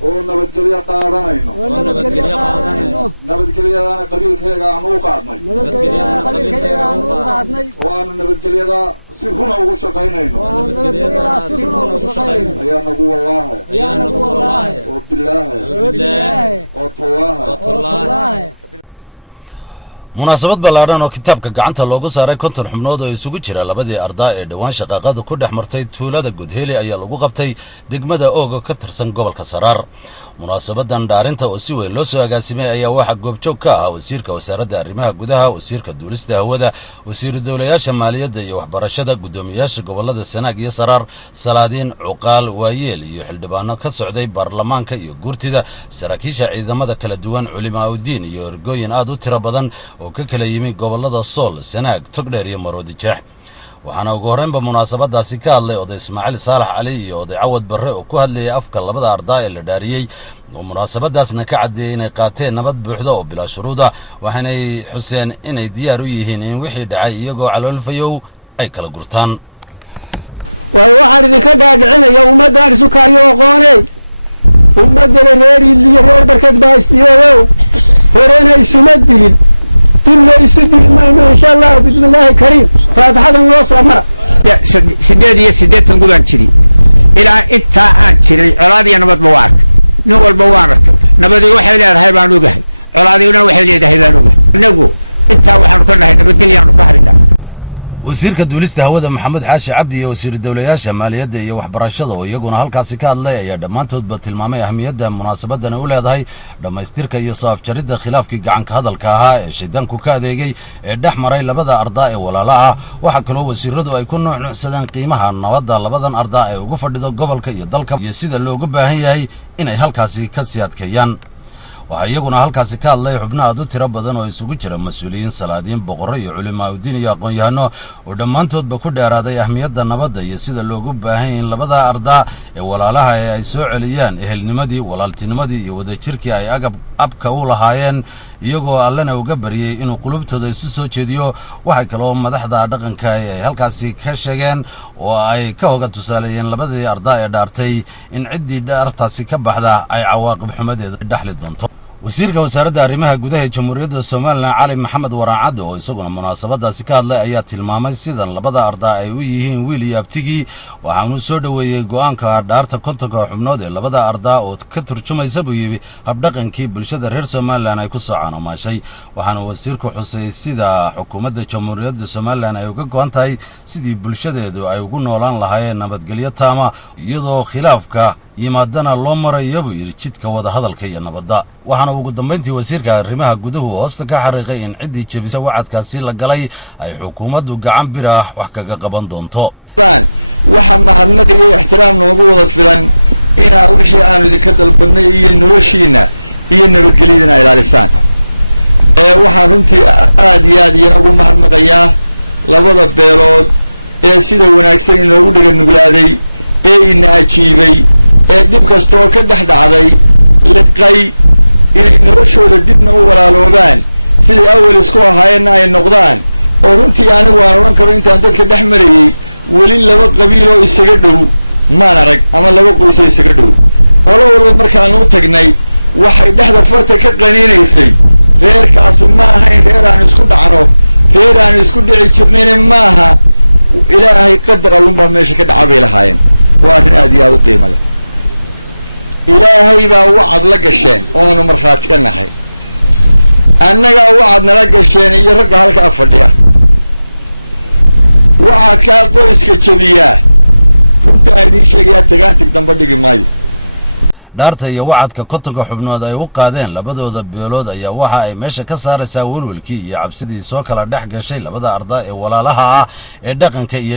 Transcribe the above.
ونبتقلي قادنينو نبتقلي أنا قبيل كيغا أنو قادني وأنا نبتقلي سرنا وشقينينو يا نقول الله وبالله وطلاه munaasabad ballaaran oo kitaabka gacanta loogu saaray konton xubnood oo isugu jira labadii ardaa ee dhawaan shaqaaqada ku dhex martay tuulada Gudheli ayaa lagu qabtay degmada Oogo ka tirsan gobolka Saraar munaasabadan dhaarinta oo si weyn loo soo agaasimay ayaa waxa goobjoog ka ah wasiirka wasaaradda arrimaha gudaha wasiirka duulista hawada wasiirka dawlayaasha maaliyadda iyo waxbarashada gudoomiyaasha gobolada Sanaag iyo Saraar Salaadiin Cuqaal Waayeel iyo xildhibaano ka socday baarlamaanka iyo guurtida saraakiisha ciidamada kala duwan culimaa u diin iyo ergooyin aad u tiro badan oo ka kala yimi gobolada Sool Sanaag Togdheer iyo Maroodijeex waxaana ugu horreynba munaasabadaasi ka hadlay oday Ismaaciil Saalax Cali iyo oday Cawad Barre oo ku hadlayay afka labada ardaa ee la dhaariyay oo munaasabadaasna ka cadeeyay inay qaateen nabad buuxda oo bilaa shuruud ah waxaanay xuseen inay diyaar u yihiin in wixii dhacay iyagoo caloolfayow ay kala gurtaan waxaan idinka dhaadhicinaya ummadaan isu kaayo aqoonay ummadana reer iyo reer barkad baa isdiyow horena isuma dilin دنيا يسدي ما إن شاء الله بإذن الله كريم فاتحة النصر مرة سداد تنقول عن شري إلى إنت عن شري عرادي أنا بتبوارك نقول بوارك نبدي واحد له هاي بانوجه عرادي واحد له هاي بانوجه نقول إنت واحد كنا هاي نبدي يعني فهرنا wasiirka duulista hawada Maxamed Xaashi Cabdi iyo wasiir dawlayaasha maaliyadda iyo waxbarashada oo iyaguna halkaasi ka hadlay ayaa dhamaantoodba tilmaamay ahmiyadda munaasabadan u leedahay dhamaystirka iyo soo afjaridda khilaafkii gacanka hadalka ahaa ee shaydaanku ka adeegay ee dhex maray labada ardaa ee walaalaha waxa kale oo wasiiradu ay ku nuucnuucsadeen qiimaha nabadda labadan ardaa ee ugu fadhido gobolka iyo dalka iyo sida loogu baahan yahay inay halkaasi ka sii adkeeyaan waxaa iyaguna halkaasi ka hadlay xubno aad u tiro badan oo isugu jira mas'uuliyiin salaadiin boqorro iyo culimaa u diin iyo aqoon-yahano oo dhammaantoodba ku dheeraaday ahmiyadda nabadda iyo sida loogu baahan yahay in labada ardaa ee walaalaha ee ay soo celiyaan ehelnimadii walaaltinimadii iyo wadajirkii ay abka u lahaayeen iyagoo allana uga baryay inuu qulubtooda isu soo jeediyo waxay kaloo madaxda dhaqanka ay halkaasi ka sheegeen oo ay ka hoga tusaaleeyeen labadii ardaa ee dhaartay in ciddii dhaartaasi ka baxda ay cawaaqib xumadeeda dhaxli doonto wasiirka wasaaradda arrimaha gudaha ee jamhuuriyadda Soomaaliland Cali Maxamed Waraacad oo isaguna munaasabadaasi ka hadlay ayaa tilmaamay sidan labada ardaa ay u yihiin wiil iyo abtigii waxaanu soo dhaweeyay go'aanka dhaarta kontonka xubnood ee labada ardaa oo ka turjumaysa buu yiri habdhaqankii bulshada reer Soomaaliland ay ku soo canaamaashay waxaana wasiirku xusay sida xukuumadda jamhuuriyadda Soomaaliland ay uga go'an tahay sidii bulshadeedu ay ugu noolaan lahaayeen nabadgelyo taama iyadoo khilaafka yimaadana loo marayo buu yiri jidka wada hadalka iyo nabadda waxaana ugu dambeyntii wasiirka arrimaha guduhu hoosta ka xariiqay in ciddii jabisa wacadkaasi la galay ay xukuumaddu gacan bir ah wax kaga qaban doonto waxa mahadnaq iyo ixtiraam noogu wada filan inaa wixii aanu idinka dalbadnay iyo noloshiina iyo nabadgelyadana ilaalisaan waxaan runtii aad iyo aad ugu mahadnaqayaa labada beelood ee sida wanaagsan inoogu dhaganugulaaday ee ina ajiibay ee dhib kasta oo ka dhex dhacday liqay inay noloshooda dibna u walaaloobaan sidai awal isku ahaayeenna ay noqdaan oo runtii anigu aan odhan karo intaan dadka dhex marayay weli laba qabiil oo isaga dhow maan arag ama laba qoys oo isaga dhow qolo walba markaan u tagnay waxay dhexda farta ka qaniinaysay reerkaasu ma ahayn reer aan isku dhacno reer aan isku dhici jirnayna maaha ilaahay qadar allunbaa meesha ka dhaca bay lahaayeen waa arrin aad iyo aad u qiimo leh ilaahay baa wacad la gasheen oonu markhaati ka nahay annagaa wacad nala gasheen iyo ragga halkaa fadhiya wacadkaa qoyska jabiyaa runta aan idiin sheegayaa tagaantig damba dhigi maayo dhaarta iyo wacadka kontonka xubnood ay u qaadeen labadooda beelood ayaa waxa ay meesha ka saaraysaa welwelkii iyo cabsidii soo kala dhex gashay labada ardaa ee walaalaha ah ee dhaqanka iyo